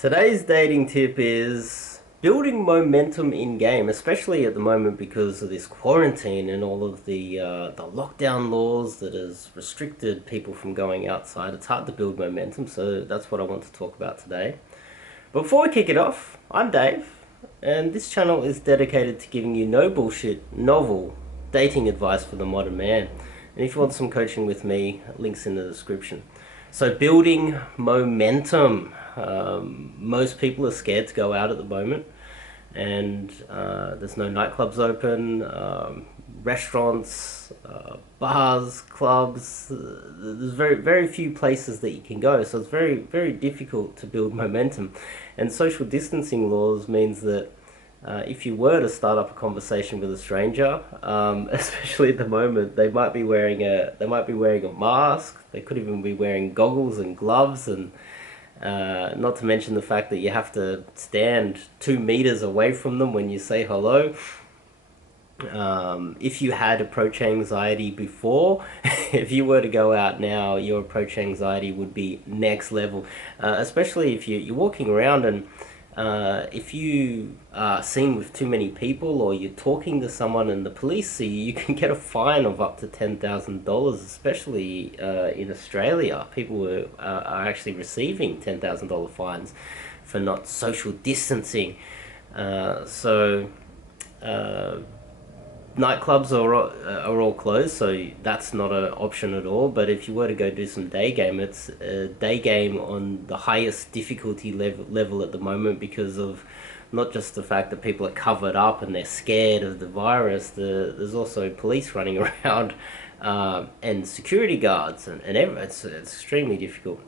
Today's dating tip is building momentum in game, especially at the moment because of this quarantine and all of the lockdown laws that has restricted people from going outside. It's hard to build momentum, so that's what I want to talk about today. Before we kick it off, I'm Dave, and this channel is dedicated to giving you no bullshit, novel dating advice for the modern man. And if you want some coaching with me, links in the description. So building momentum. Most people are scared to go out at the moment, and there's no nightclubs open, restaurants, bars, clubs. There's very few places that you can go, so it's very difficult to build momentum. And social distancing laws means that if you were to start up a conversation with a stranger, especially at the moment, they might be wearing a mask. They could even be wearing goggles and gloves, and not to mention the fact that you have to stand 2 meters away from them when you say hello. If you had approach anxiety before, if you were to go out now, your approach anxiety would be next level. Especially if you're walking around and if you are seen with too many people, or you're talking to someone and the police see you, you can get a fine of up to $10,000. Especially in Australia, people are actually receiving $10,000 fines for not social distancing. So nightclubs are all closed, so that's not an option at all. But if you were to go do some day game, it's a day game on the highest difficulty level at the moment, because of not just the fact that people are covered up and they're scared of the virus. There's also police running around, and security guards, and it's extremely difficult.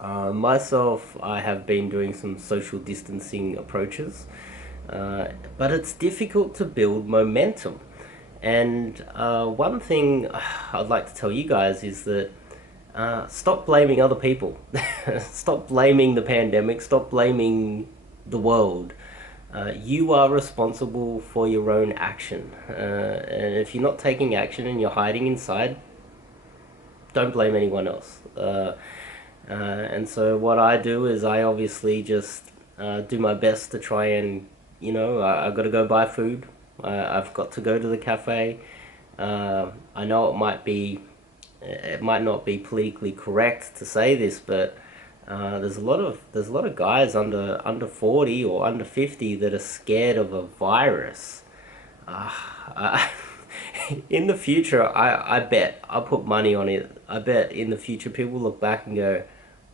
Myself, I have been doing some social distancing approaches. But it's difficult to build momentum. And one thing I'd like to tell you guys is that stop blaming other people. Stop blaming the pandemic. Stop blaming the world. You are responsible for your own action. And if you're not taking action and you're hiding inside, don't blame anyone else. And so what I do is I obviously just do my best to try and, I've got to go buy food. I've got to go to the cafe. I know it might not be politically correct to say this, but there's a lot of guys under 40 or under 50 that are scared of a virus. In the future, I bet, I'll put money on it. I bet in the future people look back and go,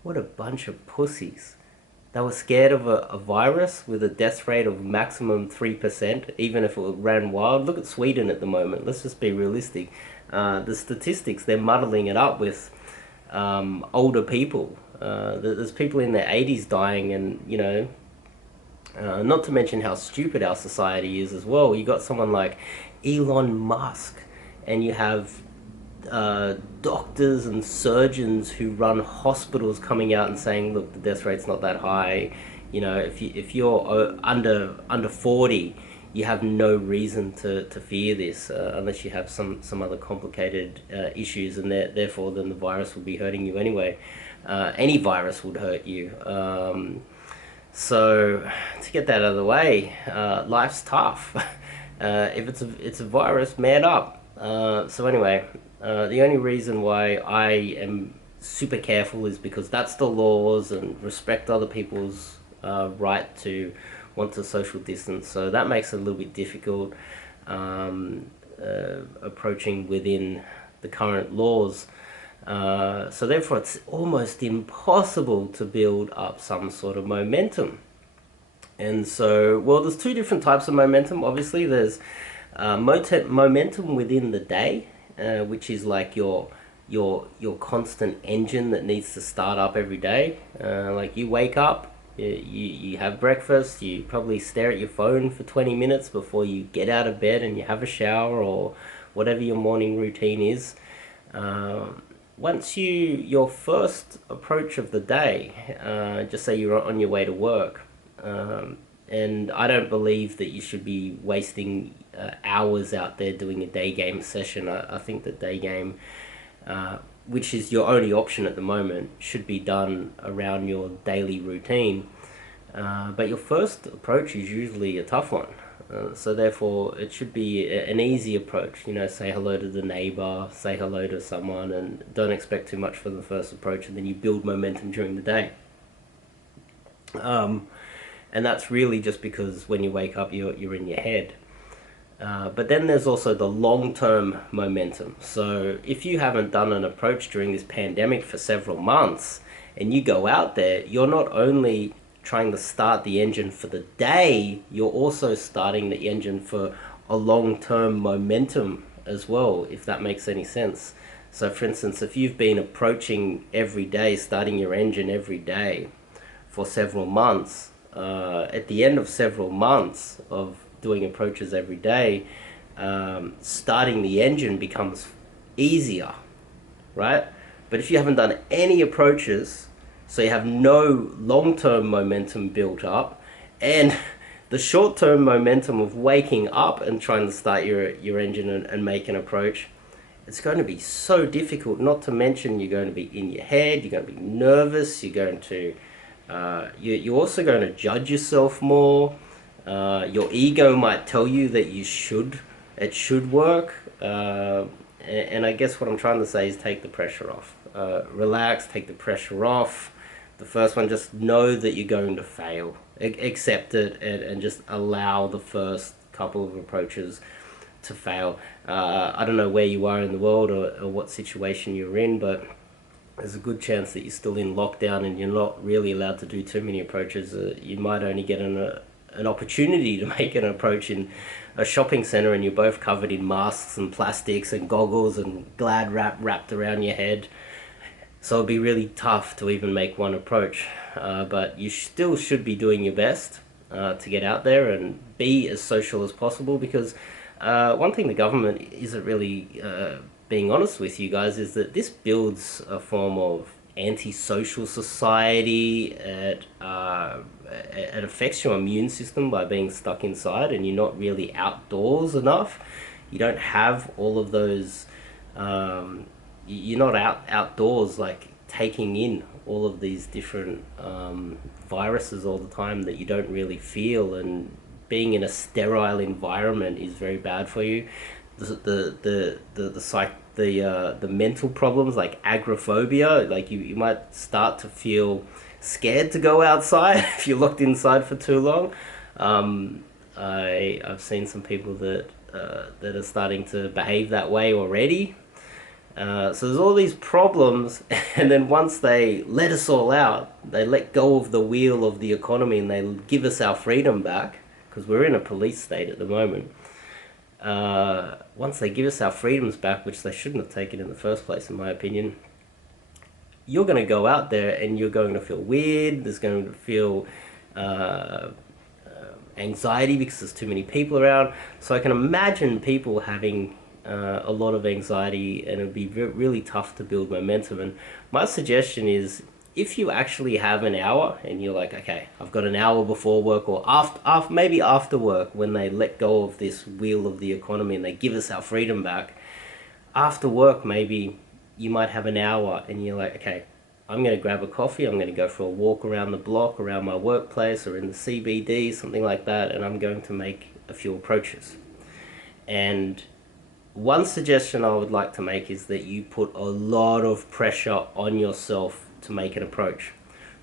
"What a bunch of pussies." They were scared of a virus with a death rate of maximum 3%, even if it ran wild. Look at Sweden at the moment. Let's just be realistic. The statistics, they're muddling it up with older people. There's people in their 80s dying, and, not to mention how stupid our society is as well. You got someone like Elon Musk, and you have doctors and surgeons who run hospitals coming out and saying, look, the death rate's not that high. If you're under 40, you have no reason to fear this, unless you have some other complicated issues, and therefore then the virus will be hurting you anyway. Any virus would hurt you. So to get that out of the way, life's tough. If it's a virus, man up. So anyway, the only reason why I am super careful is because that's the laws, and respect other people's right to want to social distance. So that makes it a little bit difficult approaching within the current laws. So therefore it's almost impossible to build up some sort of momentum. And so, well, there's two different types of momentum. Obviously there's Motet Momentum within the day, which is like your constant engine that needs to start up every day. Like you wake up, you have breakfast, you probably stare at your phone for 20 minutes before you get out of bed and you have a shower or whatever your morning routine is. Once your first approach of the day, just say you're on your way to work, and I don't believe that you should be wasting hours out there doing a day game session. I think that day game which is your only option at the moment, should be done around your daily routine. But your first approach is usually a tough one. So therefore, it should be an easy approach. You know, say hello to the neighbor, say hello to someone, and don't expect too much for the first approach, and then you build momentum during the day. And that's really just because when you wake up, you're in your head. But then there's also the long-term momentum. So if you haven't done an approach during this pandemic for several months, and you go out there, you're not only trying to start the engine for the day, you're also starting the engine for a long-term momentum as well, if that makes any sense. So for instance, if you've been approaching every day, starting your engine every day for several months, at the end of several months of doing approaches every day, starting the engine becomes easier, right? But if you haven't done any approaches, so you have no long-term momentum built up, and the short-term momentum of waking up and trying to start your engine and make an approach, it's going to be so difficult. Not to mention you're going to be in your head, you're going to be nervous, you're going to you're also going to judge yourself more. Your ego might tell you that it should work. And I guess what I'm trying to say is take the pressure off. Relax, take the pressure off. The first one, just know that you're going to fail. Accept it and just allow the first couple of approaches to fail. I don't know where you are in the world or what situation you're in, but there's a good chance that you're still in lockdown and you're not really allowed to do too many approaches. You might only get an opportunity to make an approach in a shopping center, and you're both covered in masks and plastics and goggles and Glad wrapped around your head. So it'd be really tough to even make one approach. But you still should be doing your best to get out there and be as social as possible, because one thing the government isn't really being honest with you guys is that this builds a form of antisocial society. It affects your immune system by being stuck inside and you're not really outdoors enough. You don't have all of those, you're not outdoors, like taking in all of these different viruses all the time that you don't really feel, and being in a sterile environment is very bad for you. The mental problems like agoraphobia, like you might start to feel scared to go outside if you're locked inside for too long. I've seen some people that are starting to behave that way already. So there's all these problems, and then once they let us all out, they let go of the wheel of the economy and they give us our freedom back, because we're in a police state at the moment. Once they give us our freedoms back, which they shouldn't have taken in the first place, in my opinion, you're going to go out there and you're going to feel weird. There's going to feel anxiety because there's too many people around. So I can imagine people having a lot of anxiety, and it'd be really tough to build momentum. And my suggestion is, if you actually have an hour and you're like, okay, I've got an hour before work, or maybe after work, when they let go of this wheel of the economy and they give us our freedom back, after work maybe you might have an hour and you're like, okay, I'm going to grab a coffee, I'm going to go for a walk around the block, around my workplace or in the CBD, something like that, and I'm going to make a few approaches. And one suggestion I would like to make is that you put a lot of pressure on yourself to make an approach.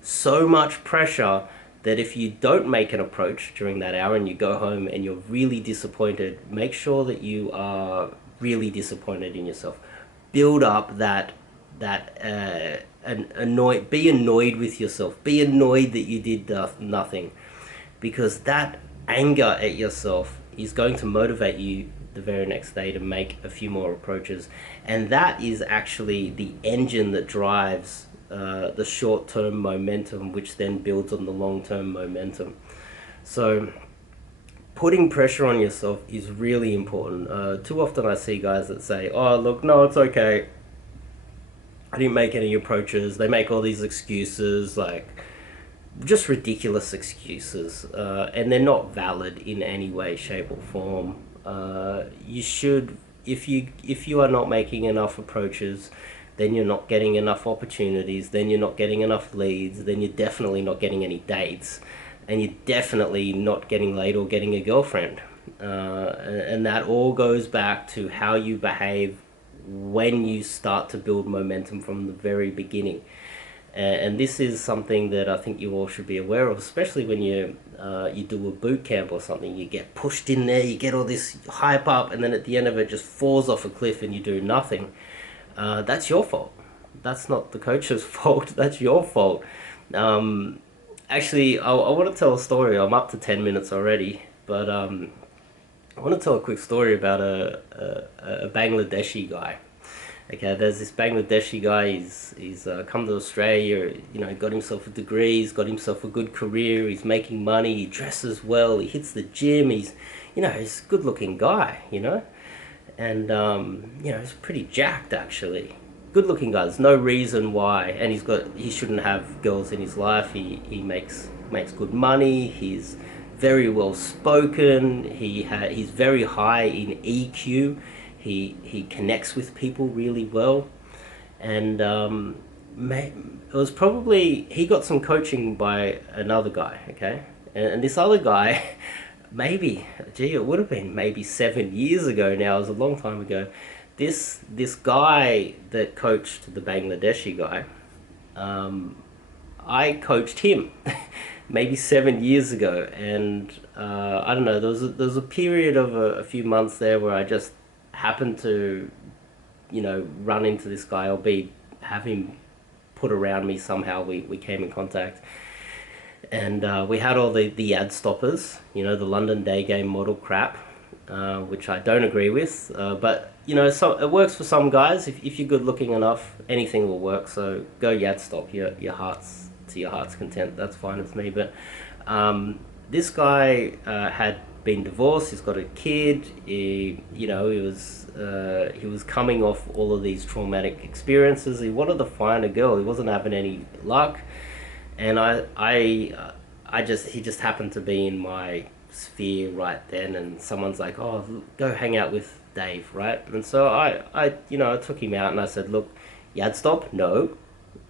So much pressure that if you don't make an approach during that hour and you go home and you're really disappointed, make sure that you are really disappointed in yourself. Build up be annoyed with yourself. Be annoyed that you did nothing, because that anger at yourself is going to motivate you the very next day to make a few more approaches. And that is actually the engine that drives the short-term momentum, which then builds on the long-term momentum. So putting pressure on yourself is really important. Too often I see guys that say, oh look, no, it's okay, I didn't make any approaches. They make all these excuses, like just ridiculous excuses, and they're not valid in any way, shape or form. You should, if you are not making enough approaches, then you're not getting enough opportunities, then you're not getting enough leads, then you're definitely not getting any dates, and you're definitely not getting laid or getting a girlfriend. And that all goes back to how you behave when you start to build momentum from the very beginning. And this is something that I think you all should be aware of, especially when you do a boot camp or something. You get pushed in there, you get all this hype up, and then at the end of it just falls off a cliff and you do nothing. That's your fault. That's not the coach's fault. That's your fault. Actually, I want to tell a story. I'm up to 10 minutes already, but I want to tell a quick story about a Bangladeshi guy. Okay, there's this Bangladeshi guy. He's come to Australia. You know, got himself a degree. He's got himself a good career. He's making money. He dresses well. He hits the gym. He's a good-looking guy. And he's pretty jacked actually. Good-looking guy. There's no reason why. And he shouldn't have girls in his life. He makes good money. He's very well spoken. He's very high in EQ. He connects with people really well, and it was probably he got some coaching by another guy. Okay, and this other guy, it would have been maybe 7 years ago now. It was a long time ago. This guy that coached the Bangladeshi guy, I coached him maybe 7 years ago, and I don't know. There was a period of a few months there where I just happened to, run into this guy or have him put around me somehow. We came in contact, and we had all the ad stoppers, the London Daygame model crap, which I don't agree with, but so it works for some guys. If you're good looking enough, anything will work. So go yad stop your heart's content. That's fine with me. But this guy had been divorced. He's got a kid. He was coming off all of these traumatic experiences. He wanted to find a girl. He wasn't having any luck, and he just happened to be in my sphere right then. And someone's like, "Oh, go hang out with Dave," right? And so I took him out and I said, "Look, yad stop, no.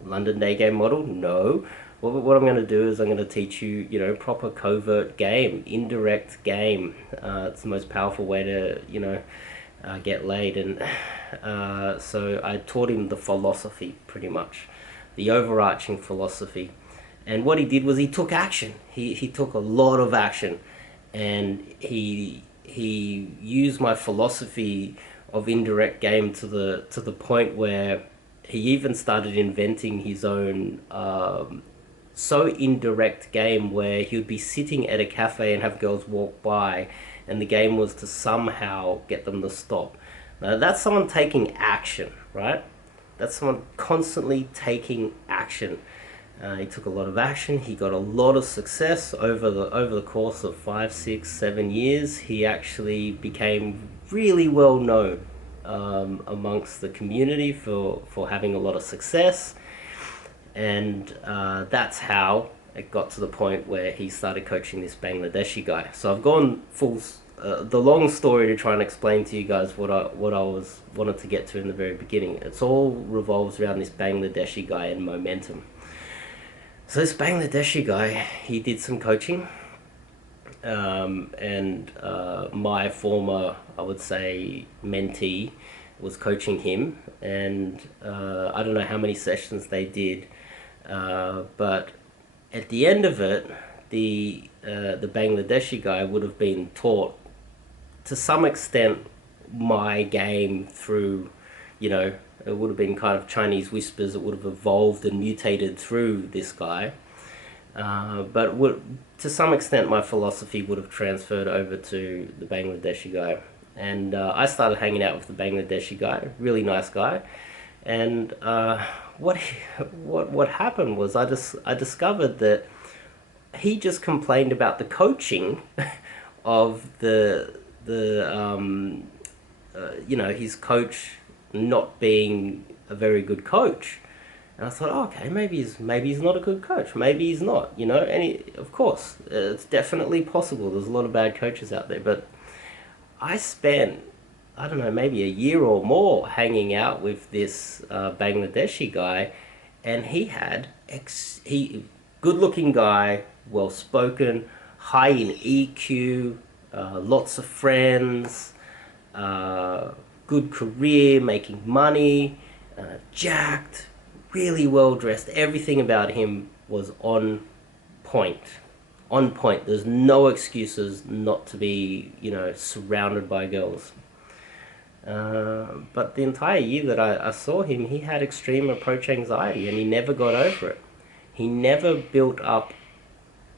London Daygame model, no. What I'm going to do is I'm going to teach you, proper covert game, indirect game. It's the most powerful way to, get laid." And so I taught him the philosophy, pretty much, the overarching philosophy. And what he did was he took action. He took a lot of action, and he used my philosophy of indirect game to the point where he even started inventing his own so indirect game where he would be sitting at a cafe and have girls walk by, and the game was to somehow get them to stop. Now that's someone taking action, right? That's someone constantly taking action. He took a lot of action. He got a lot of success over the course of 5, 6, 7 years. He actually became really well known amongst the community for having a lot of success. And that's how it got to the point where he started coaching this Bangladeshi guy. So I've gone the long story to try and explain to you guys what I wanted to get to in the very beginning. It's all revolves around this Bangladeshi guy and momentum. So this Bangladeshi guy, he did some coaching, and my former, I would say, mentee was coaching him, and I don't know how many sessions they did, but at the end of it, the Bangladeshi guy would have been taught to some extent my game through, it would have been kind of Chinese whispers. It would have evolved and mutated through this guy, but to some extent my philosophy would have transferred over to the Bangladeshi guy. And I started hanging out with the Bangladeshi guy, really nice guy. And what happened was I discovered that he just complained about the coaching of his coach not being a very good coach. And I thought, oh, okay, maybe he's not a good coach. Maybe he's not, And of course, it's definitely possible. There's a lot of bad coaches out there, but I spent I don't know, maybe a year or more hanging out with this Bangladeshi guy, and he good looking guy, well spoken, high in EQ, lots of friends, good career, making money, jacked, really well dressed. Everything about him was on point. On point. There's no excuses not to be, surrounded by girls. But the entire year that I saw him, he had extreme approach anxiety and he never got over it. He never built up.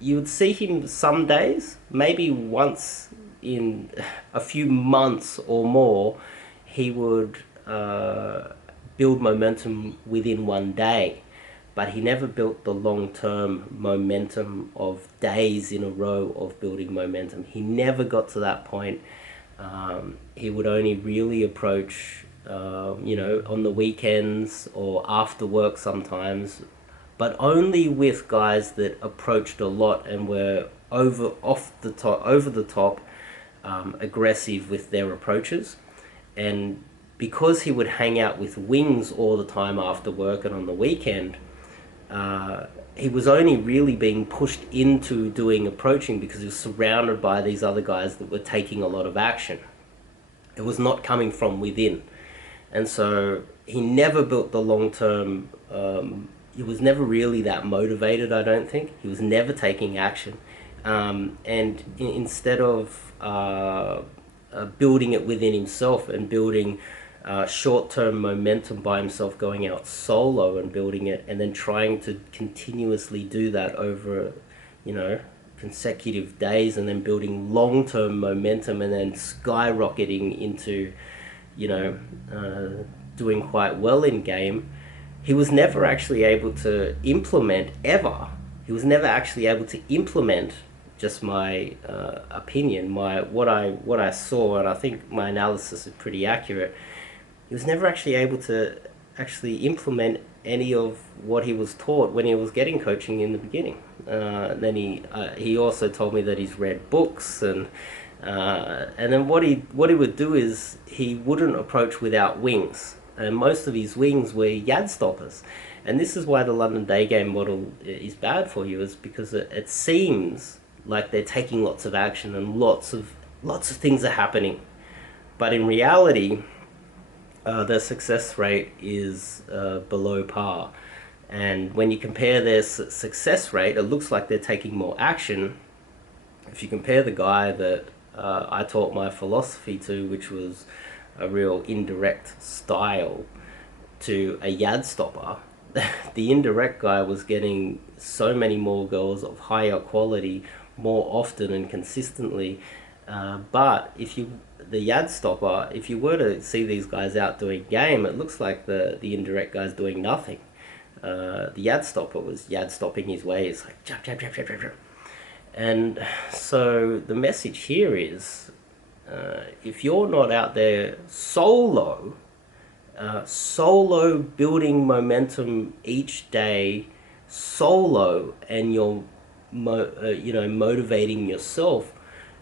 You would see him some days, maybe once in a few months or more, he would build momentum within one day. But he never built the long-term momentum of days in a row of building momentum. He never got to that point. He would only really approach, on the weekends or after work sometimes, but only with guys that approached a lot and were over the top, aggressive with their approaches. And because he would hang out with wings all the time after work and on the weekend, he was only really being pushed into doing approaching because he was surrounded by these other guys that were taking a lot of action. It was not coming from within. And so he never built the long-term, he was never really that motivated, I don't think. He was never taking action. Instead of building it within himself and building short-term momentum by himself, going out solo and building it, and then trying to continuously do that over, consecutive days, and then building long-term momentum, and then skyrocketing into, doing quite well in game. He was never actually able to implement ever. He was never actually able to implement. Just my opinion, what I saw, and I think my analysis is pretty accurate. He was never actually able to actually implement any of what he was taught when he was getting coaching in the beginning. Then he also told me that he's read books, and then what he would do is he wouldn't approach without wings, and most of his wings were yad stoppers. And this is why the London Daygame model is bad for you, is because it seems like they're taking lots of action and lots of things are happening, but in reality, their success rate is below par. And when you compare their success rate, it looks like they're taking more action. If you compare the guy that I taught my philosophy to, which was a real indirect style, to a yad stopper, the indirect guy was getting so many more girls of higher quality more often and consistently. But the yad stopper, if you were to see these guys out doing game, it looks like the indirect guy's doing nothing. The yad stopper was yad stopping his way. It's like jab, jab, jab, jab, jab, jab. And so the message here is, if you're not out there solo building momentum each day, solo, and you're motivating yourself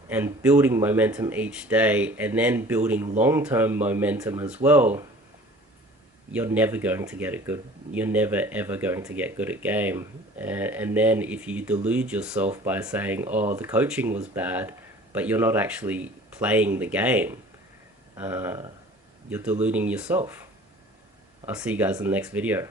and building momentum each day, and then building long-term momentum as well, you're never going to get it good. You're never ever going to get good at game. And then if you delude yourself by saying, oh, the coaching was bad, but you're not actually playing the game, you're deluding yourself. I'll see you guys in the next video.